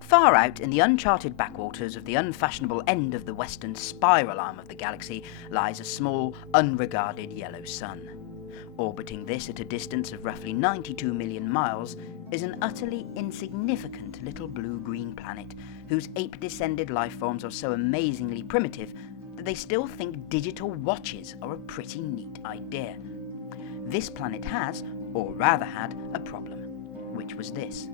Far out in the uncharted backwaters of the unfashionable end of the western spiral arm of the galaxy lies a small, unregarded yellow sun. Orbiting this at a distance of roughly 92 million miles is an utterly insignificant little blue-green planet whose ape-descended lifeforms are so amazingly primitive that they still think digital watches are a pretty neat idea. This planet has, or rather had, a problem, which was this.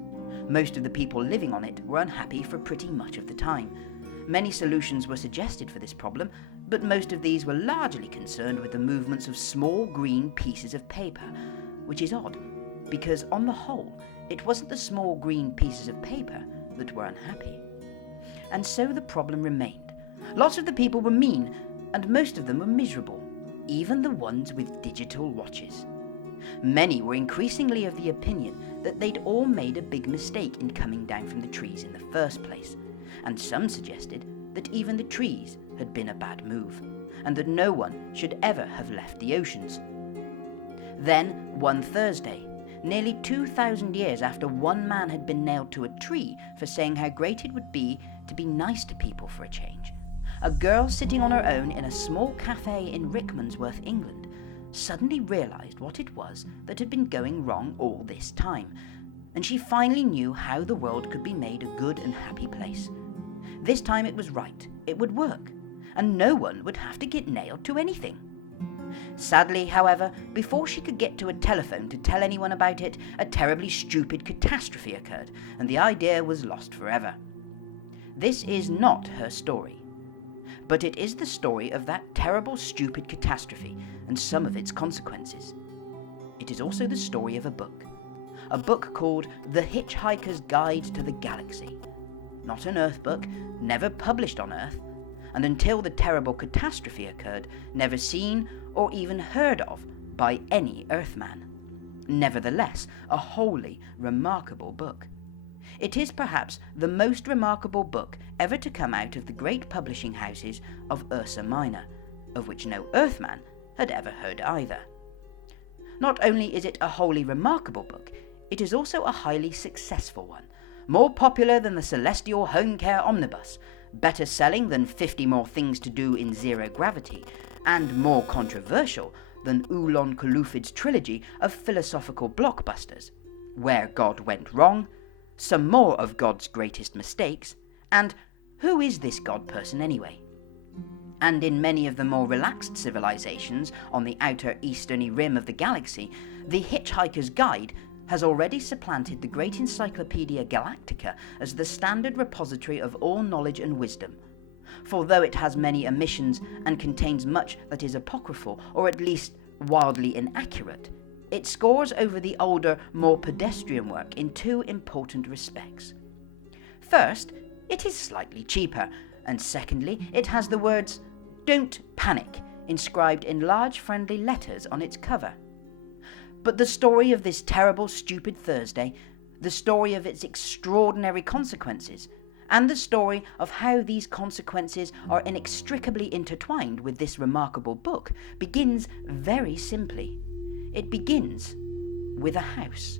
Most of the people living on it were unhappy for pretty much of the time. Many solutions were suggested for this problem, but most of these were largely concerned with the movements of small green pieces of paper, which is odd, because on the whole, it wasn't the small green pieces of paper that were unhappy. And so the problem remained. Lots of the people were mean, and most of them were miserable, even the ones with digital watches. Many were increasingly of the opinion that they'd all made a big mistake in coming down from the trees in the first place, and some suggested that even the trees had been a bad move, and that no one should ever have left the oceans. Then, one Thursday, nearly 2,000 years after one man had been nailed to a tree for saying how great it would be to be nice to people for a change, a girl sitting on her own in a small cafe in Rickmansworth, England, suddenly realised what it was that had been going wrong all this time, and she finally knew how the world could be made a good and happy place. This time it was right, it would work, and no one would have to get nailed to anything. Sadly, however, before she could get to a telephone to tell anyone about it, a terribly stupid catastrophe occurred, and the idea was lost forever. This is not her story, but it is the story of that terrible stupid catastrophe and some of its consequences. It is also the story of a book called The Hitchhiker's Guide to the Galaxy. Not an Earth book, never published on Earth, and until the terrible catastrophe occurred, never seen or even heard of by any Earthman. Nevertheless, a wholly remarkable book. It is perhaps the most remarkable book ever to come out of the great publishing houses of Ursa Minor, of which no Earthman had ever heard either. Not only is it a wholly remarkable book, it is also a highly successful one, more popular than the Celestial Home Care Omnibus, better selling than 50 More Things to Do in Zero Gravity, and more controversial than Oolon Kalufid's trilogy of philosophical blockbusters, Where God Went Wrong, Some More of God's Greatest Mistakes, and Who Is This God Person Anyway? And in many of the more relaxed civilizations on the outer easterny rim of the galaxy, The Hitchhiker's Guide has already supplanted the great Encyclopaedia Galactica as the standard repository of all knowledge and wisdom. For though it has many omissions and contains much that is apocryphal, or at least wildly inaccurate, it scores over the older, more pedestrian work in two important respects. First, it is slightly cheaper, and secondly, it has the words, "Don't Panic," inscribed in large friendly letters on its cover. But the story of this terrible, stupid Thursday, the story of its extraordinary consequences, and the story of how these consequences are inextricably intertwined with this remarkable book begins very simply. It begins with a house.